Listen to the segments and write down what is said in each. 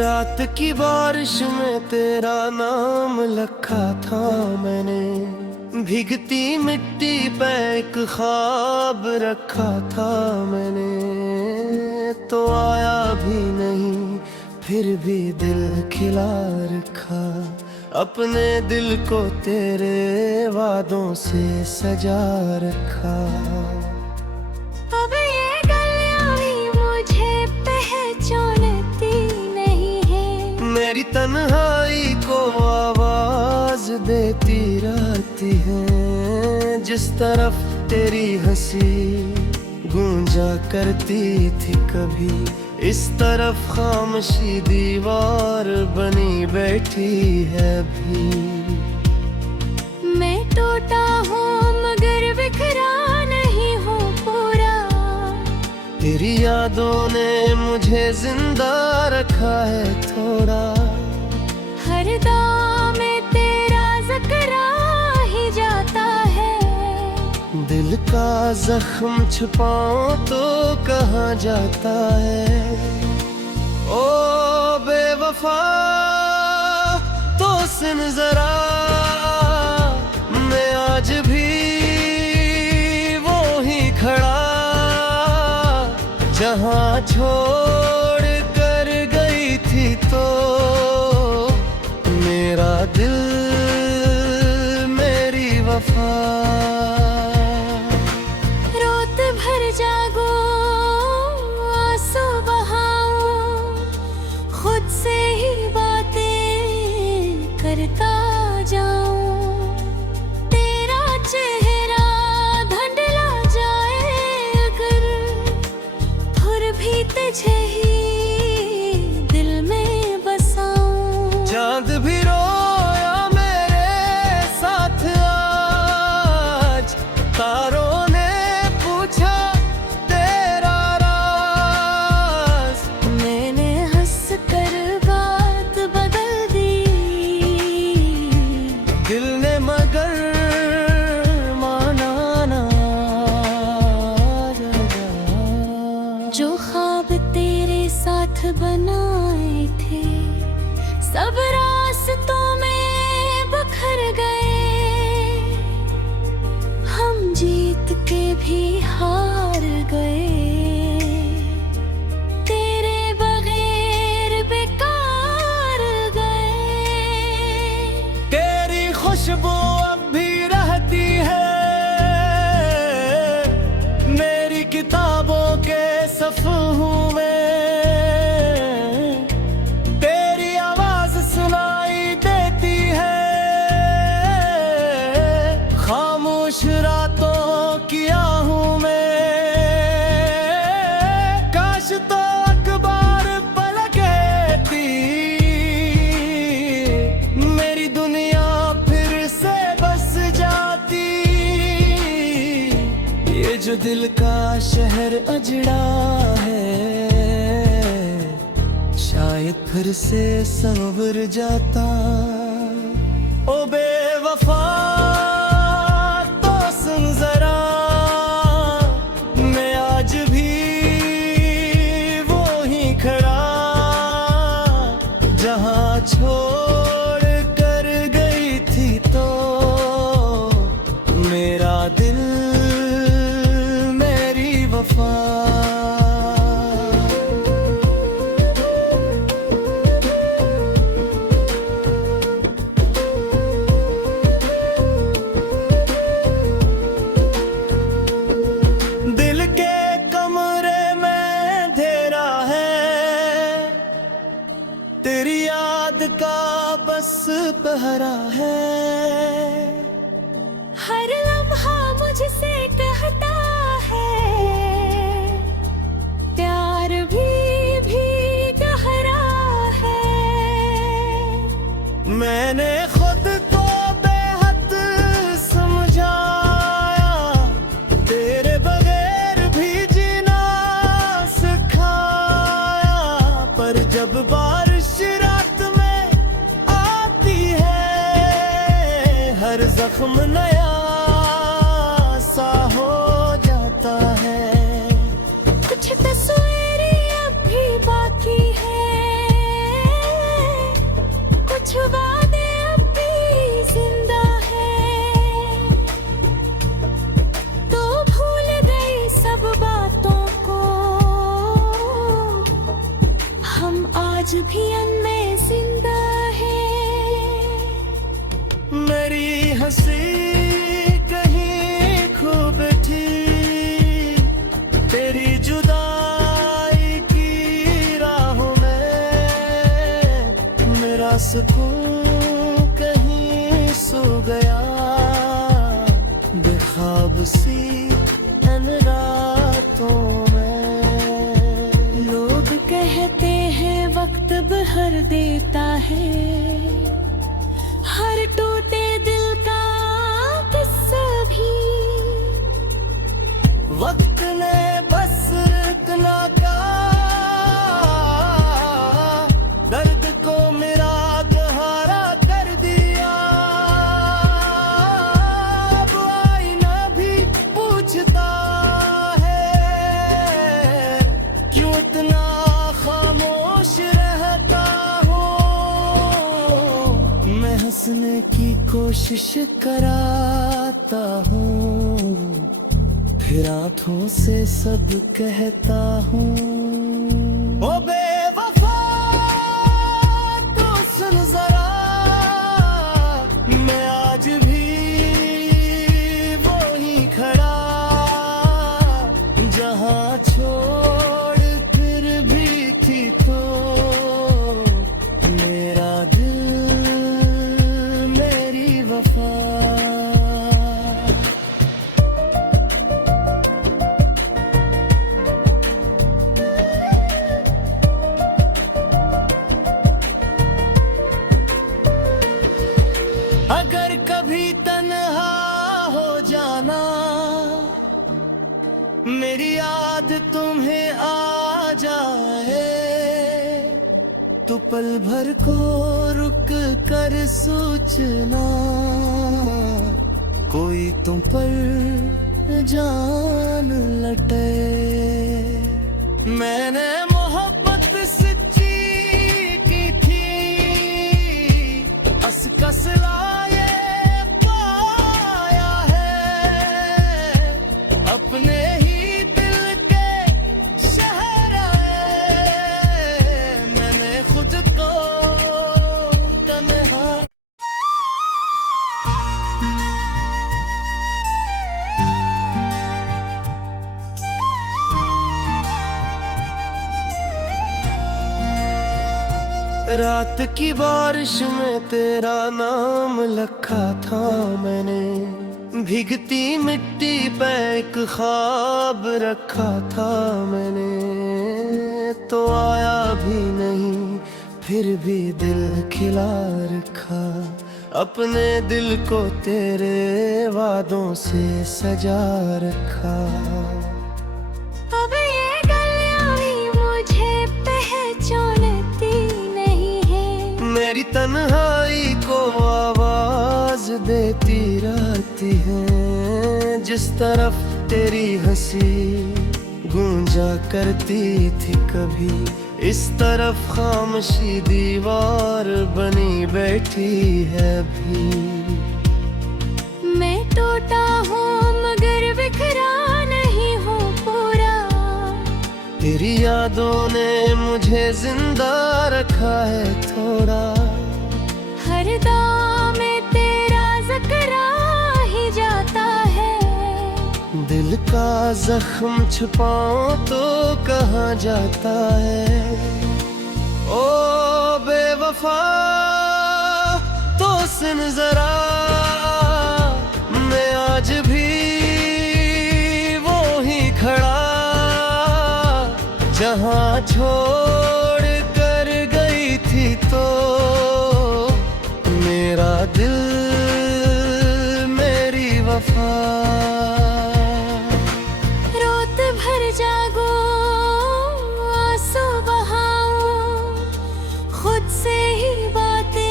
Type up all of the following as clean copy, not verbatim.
रात की बारिश में तेरा नाम लिखा था मैंने, भीगती मिट्टी पे एक ख्वाब रखा था मैंने। तो आया भी नहीं फिर भी दिल खिला रखा, अपने दिल को तेरे वादों से सजा रखा। अब ये गलियां भी मुझे पहचानती नहीं है, मेरी तन्हाई को आवाज देती रहती है। जिस तरफ तेरी हंसी गूंजा करती थी कभी, इस तरफ खामोशी दीवार बनी बैठी है भी। मैं टूटा हूँ मगर बिखरा नहीं हूँ पूरा, तेरी यादों ने मुझे जिंदा रखा है थोड़ा। हर दाम में तेरा ज़िक्र ही जाता है, दिल का जख्म छुपाऊं तो कहाँ जाता है। ओ बेवफा तो सुन जरा, मैं आज भी वो ही खड़ा जहाँ छोड़ कर गई थी। तो मेरा दिल मेरी वफा, जागो आंसू बहाऊं, खुद से ही बातें करता जाऊं। तेरा चेहरा धुंधला जाए अगर, फिर भी तुझे ही दिल में बसाऊं। चांद भी रोया मेरे साथ आज, तारों बनाए थे सब रास्तों में बिखर गए, हम जीत के भी हार गए। तेरे बगैर बेकार गए। तेरी खुशबू अब भी रहती है मेरी किताबों के सफ़हों में। रातों किया हूँ मैं, काश तो अखबार पलटेती, मेरी दुनिया फिर से बस जाती। ये जो दिल का शहर अजड़ा है, शायद फिर से संवर जाता। ओ बेवफा छोड़ कर गई थी, तो मेरा दिल मेरी वफा। दिल के कमरे में अंधेरा है, तेरी याद का बस पहरा है। हर लम्हा मुझसे कहता है, प्यार भी गहरा है। मैंने खुद को बेहद समझाया, तेरे बगैर भी जीना सिखाया। पर जब बारिश रात में आती है, हर जख्म नया सा हो जाता है। कुछ तस्वीरें अब भी बाकी है, कुछ वादे अब भी जिंदा है, तो भूल गई सब बातों को, हम आज भी अनमें जिंदा है। मेरी हंसी कहीं खो बैठी, तेरी जुदाई की राहों में, मेरा सुकून कहीं सो गया, बेख्वाब सी इन रातों में। लोग कहते हैं वक्त बहर देता है, हर टूटे दिल का किस्सा भी वक्त ने बस इतना का दर्द को मेरा गहरा कर दिया। अब आईना भी पूछता है, क्यों इतना खामोश रहता हूँ। मैं हंसने की कोशिश कराता हूँ, फिर आंखों से सब कहता हूँ। ओ बेवफा तो सुन जरा, मैं आज भी वो ही खड़ा, जहाँ छोड़ फिर भी थी तो मेरा दिल मेरी वफा। अगर कभी तन्हा हो जाना, मेरी याद तुम्हें आ जाए, तो पल भर को रुक कर सोचना, कोई तुम पर जान लटे। मैंने मोहब्बत सच्ची की थी, कस लाए पाया है, अपने ही दिल के शहर आए, मैंने खुद को तन्हा। रात की बारिश में तेरा नाम लिखा था मैंने, भीगती मिट्टी पे एक ख्वाब रखा था मैंने, तो आया भी नहीं फिर भी दिल खिला रखा, अपने दिल को तेरे वादों से सजा रखा। अब ये गलियां भी मुझे पहचानती नहीं है, मेरी तन्हाई को आवाज देती रहती है, जिस तरफ तेरी हंसी गूंजा करती थी कभी, इस तरफ खामोशी दीवार बनी बैठी है भी। मैं टूटा हूँ मगर बिखरा नहीं हूँ पूरा, तेरी यादों ने मुझे जिंदा रखा है थोड़ा, हर दाम में तेरा जिक्र ही जाता है, दिल का जख्म छुपाऊं तो कहाँ जाता है। ओ बेवफा तो सुन जरा, मैं आज भी वो ही खड़ा, जहाँ छोड़ कर गई थी तो मेरा दिल मेरी वफा। रोत भर जागो आंसू बहाऊं, खुद से ही बातें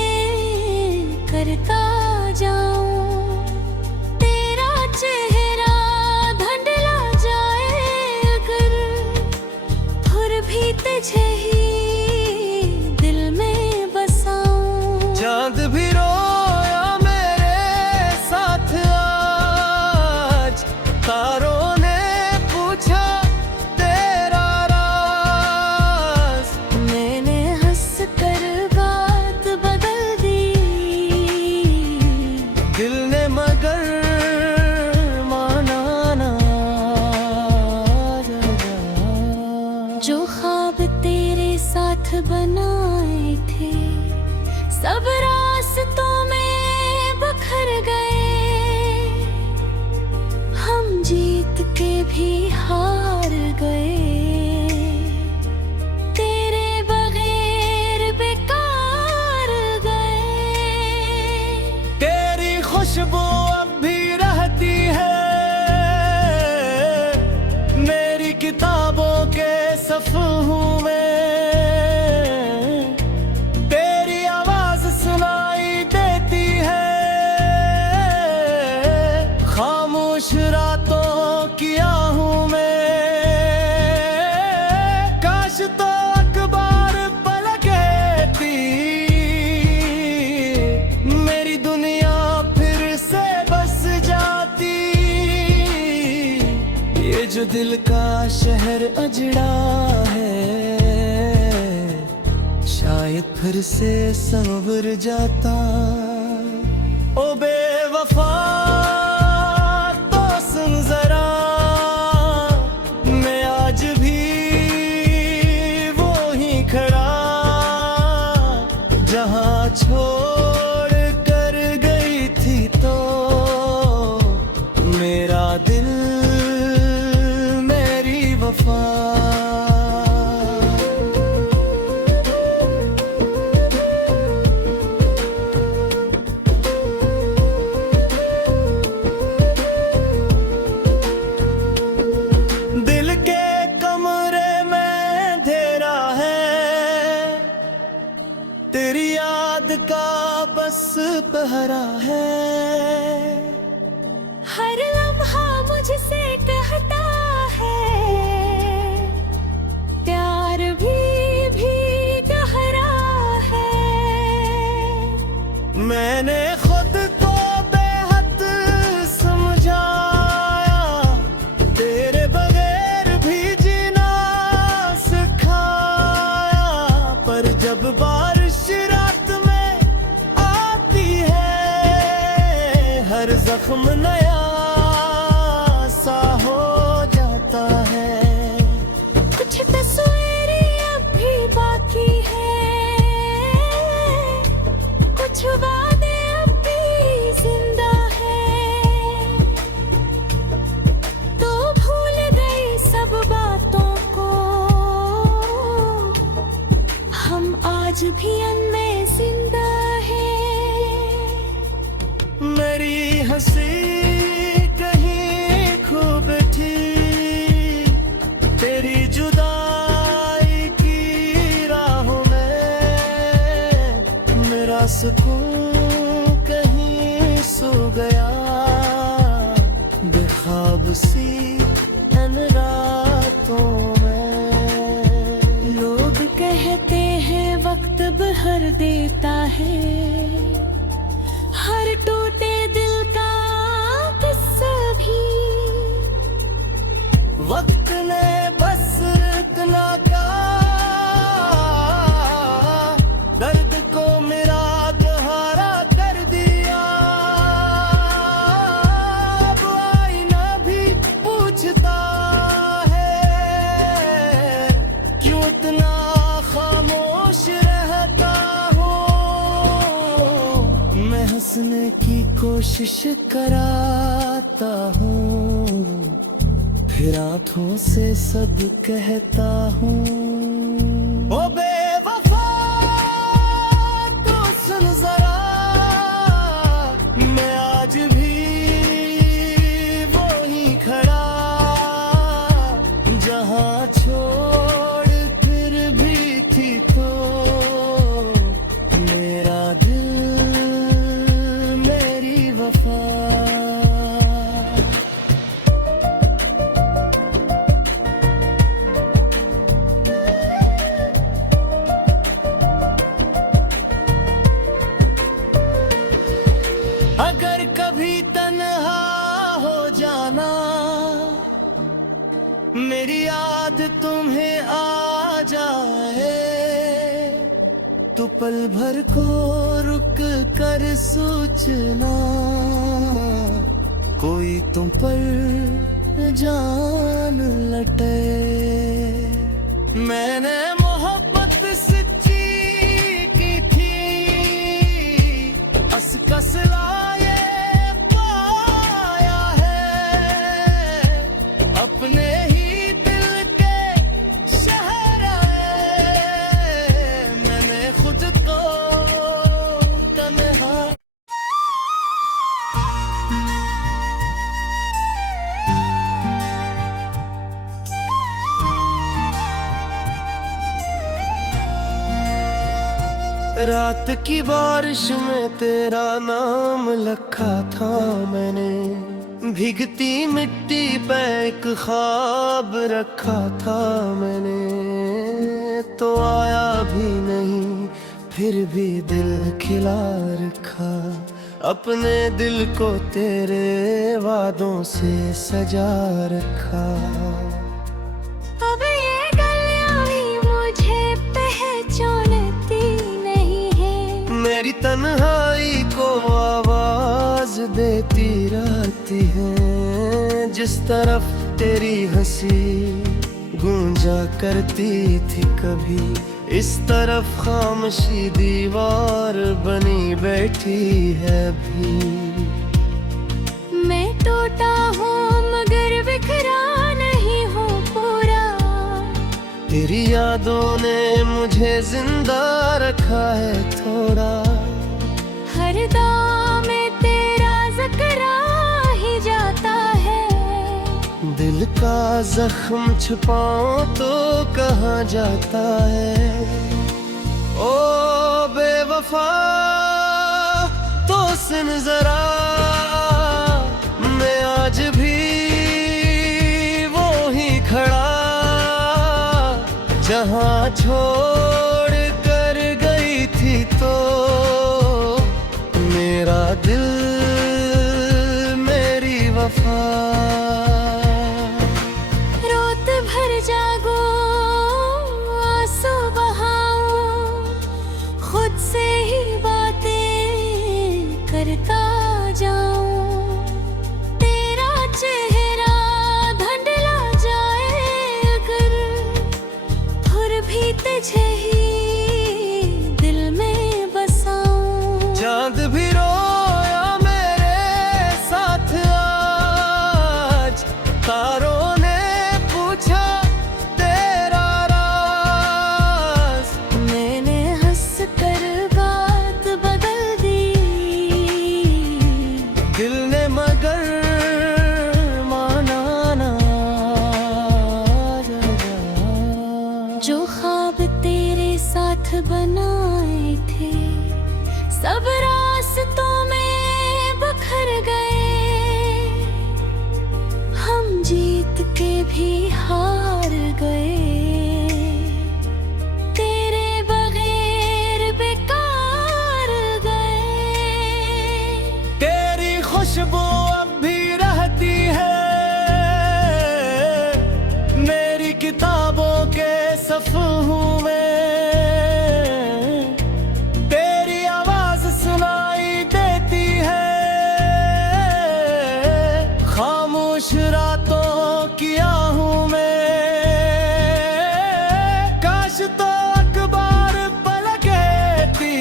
करता जाऊं, तेरा चेहरा धुंधला जाए अगर, फिर भी तुझे ही दिल में बसाऊं। खुशबू अब भी रहती है मेरी किताबों के सफ़हों में। तेरी आवाज सुनाई देती है खामोश रातों की आहों में। काश तो अखबार पलटेती मेरी दुनिया फिर से बस जाती। ये जो दिल का शहर अजड़ा है शायद फिर से संवर जाता। ओ बेवफा तो सुन जरा मैं आज भी वो ही खड़ा जहां छोड़ कर गई थी तो मेरा दिल मेरी वफा। दिल के कमरे में अंधेरा है तेरी याद का बस पहरा है। हर लम्हा मुझसे कहता है प्यार भी गहरा है। मैंने खुद को बेहद समझाया तेरे बगैर भी जीना सिखाया। पर जब बारिश रात में आती है हर जख्म नया सा हो जाता है। कुछ तस्वीरें अब भी बाकी है कुछ वादे अब भी जिंदा है। तो भूल गई सब बातों को हम आज भी उनमें जिंदा है। मेरी हंसी कहीं खो बैठी तेरी जुदाई की राहों में। मेरा सुकून कहीं सो गया बेख्वाब सी इन रातों में। लोग कहते हैं वक्त बहर देता है हर टूटे दिल का किस्सा भी। वक्त ने बस इतना का दर्द को मेरा गहरा कर दिया। अब आईना भी पूछता है क्यों इतना खामोश रहता हूँ। मैं हंसने की कोशिश कराता हूँ फिर आंखों से सब कहता हूँ। ओ बेवफा तो सुन जरा मैं आज भी वो ही खड़ा जहां छोड़ फिर भी थी तो मेरा दिल मेरी वफा। अगर कभी तन्हा हो जाना मेरी याद तुम्हें आ जाए तो पल भर को रुक कर सोचना कोई तुम पर जान लटे। मैंने मोहब्बत सच्ची की थी कस लाए पाया है अपने ही दिल के शहर है। मैंने खुद को तन्हा रात की बारिश में तेरा नाम लिखा था मैंने, भीगती मिट्टी पे एक ख्वाब रखा था मैंने। तो आया भी नहीं फिर भी दिल खिला रखा, अपने दिल को तेरे वादों से सजा रखा। अब ये गलियां भी मुझे पहचानती नहीं है, मेरी तन्हाई को आवाज देती रहती है। जिस तरफ तेरी हंसी गूंजा करती थी कभी, इस तरफ खामोशी दीवार बनी बैठी है भी। मैं टूटा हूँ मगर बिखरा नहीं हूँ पूरा, तेरी यादों ने मुझे जिंदा रखा है थोड़ा। हर दाम में तेरा जिक्र ही जाता है, दिल का जख्म छुपाओ तो कहाँ जाता है। ओ बेवफा तो सुन जरा, मैं आज भी वो ही खड़ा जहाँ छोड़ कर गई थी। तो मेरा दिल मेरी वफा, जागो आंसू बहाओ, खुद से ही बातें करता जाऊं। तेरा चेहरा धुंधला जाए अगर, फिर भी तुझे ही दिल में बसाऊं। चांद भी रोया मेरे साथ आज, तारों बनाए थे सब रास्तों में बिखर गए, हम जीत के भी हार गए। तेरे बगैर बेकार गए, तेरी खुशबू अब भी रहती है मेरी किताबों के सफ़हों में। रातों किया हूँ मैं, काश तो अखबार पलटेती,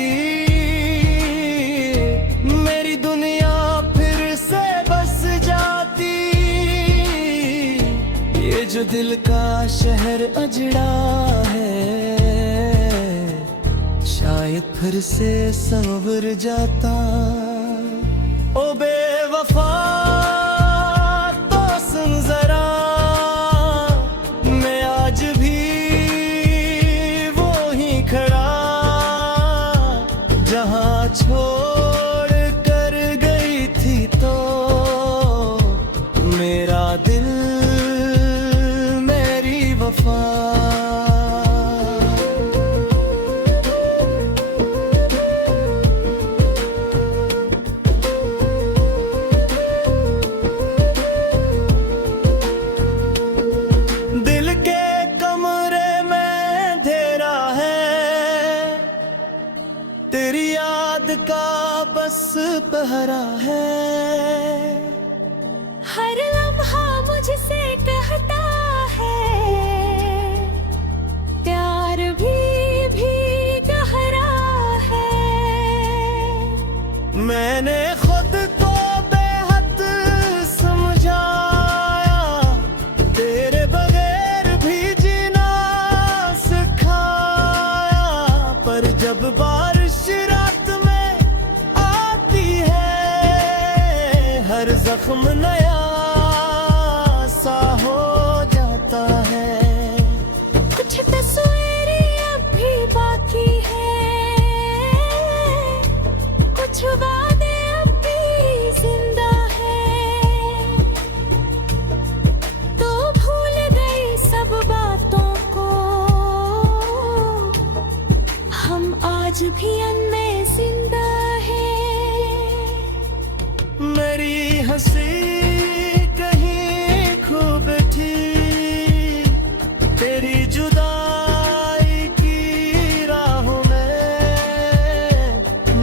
मेरी दुनिया फिर से बस जाती। ये जो दिल का शहर अजड़ा है, शायद फिर से संवर जाता। ओ बेवफा जरा, मैं आज भी वो ही खड़ा जहाँ छोड़ कर गई थी। तो मेरा दिल मेरी वफा, तेरी याद का बस पहरा है। हर लम्हा मुझसे कहता है, प्यार भी गहरा है। मैंने खुद को बेहद समझाया, तेरे बगैर भी जीना सिखाया। पर जब बारिश रात में आती है, हर जख्म नया सा हो जाता है। कुछ तस्वीरें अब भी बाकी है, कुछ वादे अब भी जिंदा है, तो भूल गई सब बातों को, हम आज भी अनमें जिंदा है। मेरी हंसी कहीं खो बैठी, तेरी जुदाई की राहों में,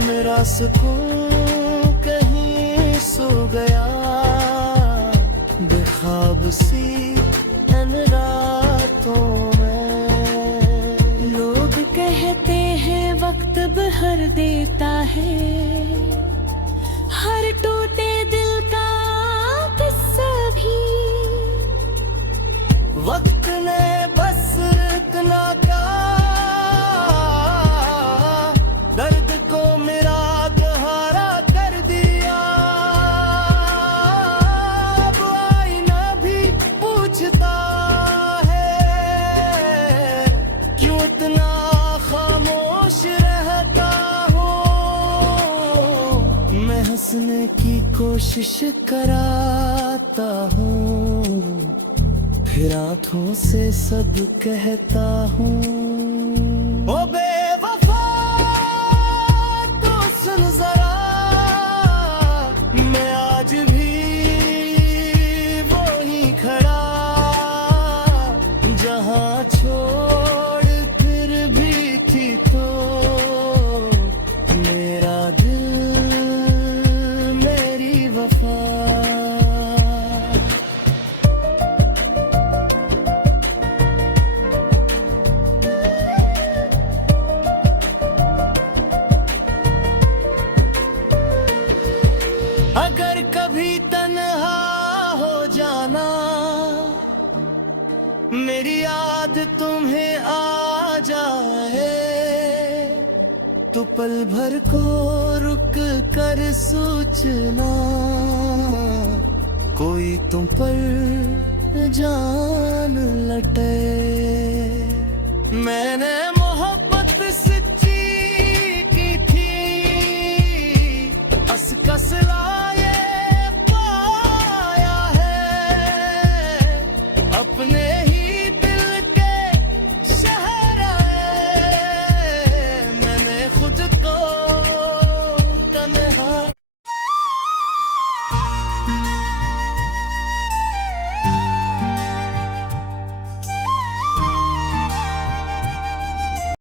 मेरा सुकून कहीं सो गया, बेख्वाब सी इन रातों में। लोग कहते हैं वक्त बहर देता है, हर टूटे दिल का किस्सा भी वक्त ने बस इतना कहा, दर्द को मेरा गहरा कर दिया। अब आईना भी पूछता है, क्यों इतना खामोश रहता हो। मैं हंसने की कोशिश कराता हूँ, फिर आंखों से सब कहता हूँ। ओ बेवफा तो सुन जरा, मैं आज भी वो ही खड़ा, जहाँ छोड़ फिर भी थी तो मेरा दिल मेरी वफा। अगर कभी तन्हा हो जाना, मेरी याद तुम्हें आ जाए, तो पल भर को रुक कर सोचना, कोई तुम पर जान लटे। मैंने